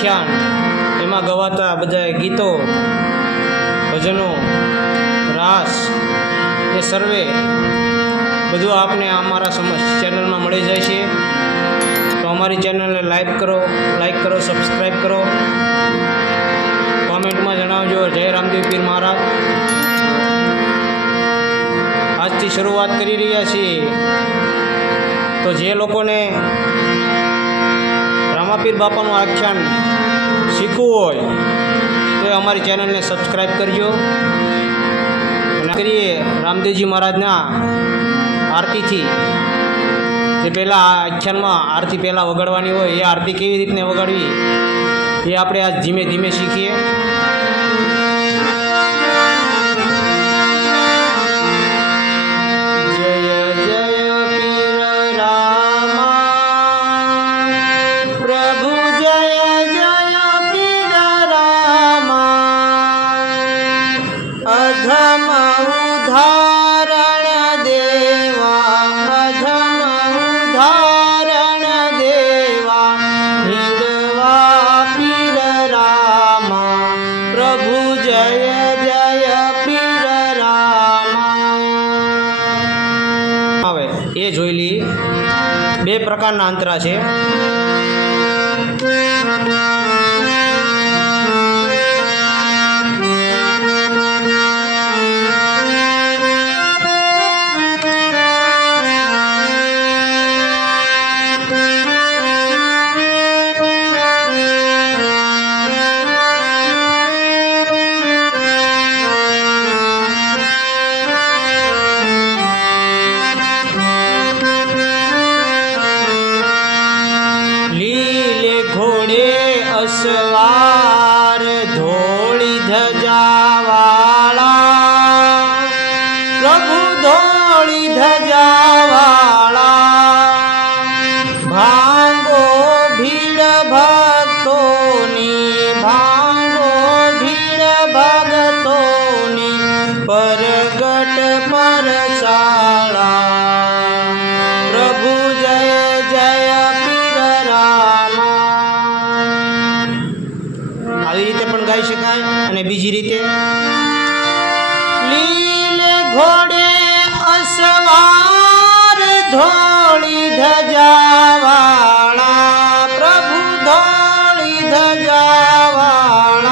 આખ્યાન, એમાં ગવાતા બધા ગીતો, ભજનો, રાસ એ સર્વે બધું આપને અમારા ચેનલમાં મળી જાય છે. તો અમારી ચેનલને લાઈક કરો, સબસ્ક્રાઈબ કરો. કોમેન્ટમાં જણાવજો જય રામદેવ પીર મહારાજ. આજથી શરૂઆત કરી રહ્યા છીએ. તો જે લોકોને રામાપીર બાપાનું આખ્યાન શીખવું હોય તો એ અમારી ચેનલને સબસ્ક્રાઈબ કરજો. અને કરીએ રામદેવજી મહારાજના આરતીથી. જે પહેલાં આ આખ્યાનમાં આરતી પહેલાં વગાડવાની હોય એ આરતી કેવી રીતને વગાડવી એ આપણે આજ ધીમે ધીમે શીખીએ. એ જોઈ લઈએ. બે પ્રકારના અંતરા છે. સવાર ધોળી ધજાવાળા, પ્રભુ ધોળી ધજાવાળા, ભાંગો ભીડ ભક્તોની, ભાંગો ભીડ ભક્તોની, પરગટ પરચાળા, પ્રભુ જય જય પીર રામા. આવી રીતે પણ ગાઈ શકાય. અને બીજી રીતે લીલે ઘોડે અસવાર ધોળી ધજાવાળા, પ્રભુ ધોળી ધજાવાળા,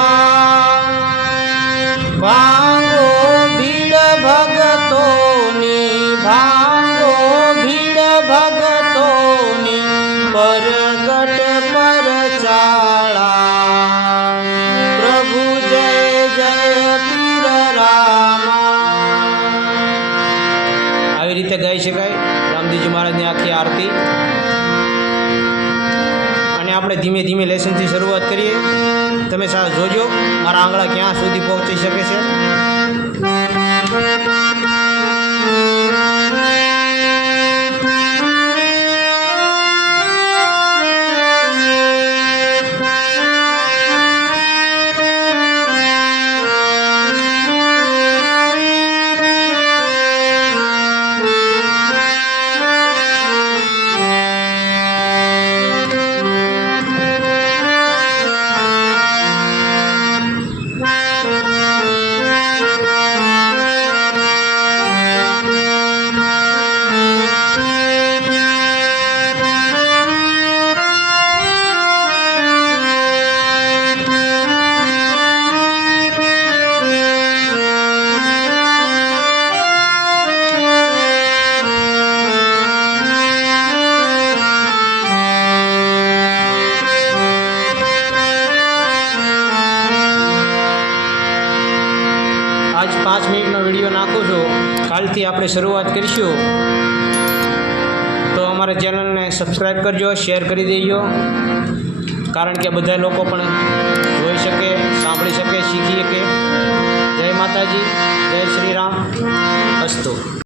ભાંગો ભીડ ભગતોની, ભાંગો ભીડ ભગતોની, પરગટ પરચાળા, રીતે ગાઈ શકાય રામદેવજી મહારાજની આખી આરતી. અને આપણે ધીમે ધીમે લેસનથી શરૂઆત કરીએ. તમે જોજો મારા આંગળા ક્યાં સુધી પહોંચી શકે છે. આજ 5 મિનિટનો વિડીયો નાખું છું. કાલથી આપણે શરૂઆત કરીશું. તો અમારા ચેનલને સબસ્ક્રાઈબ કરજો, શેર કરી દેજો. કારણ કે બધા લોકો પણ જોઈ શકે, સાંભળી શકે, શીખી શકે. જય માતાજી, જય શ્રી રામ. અસ્તુ.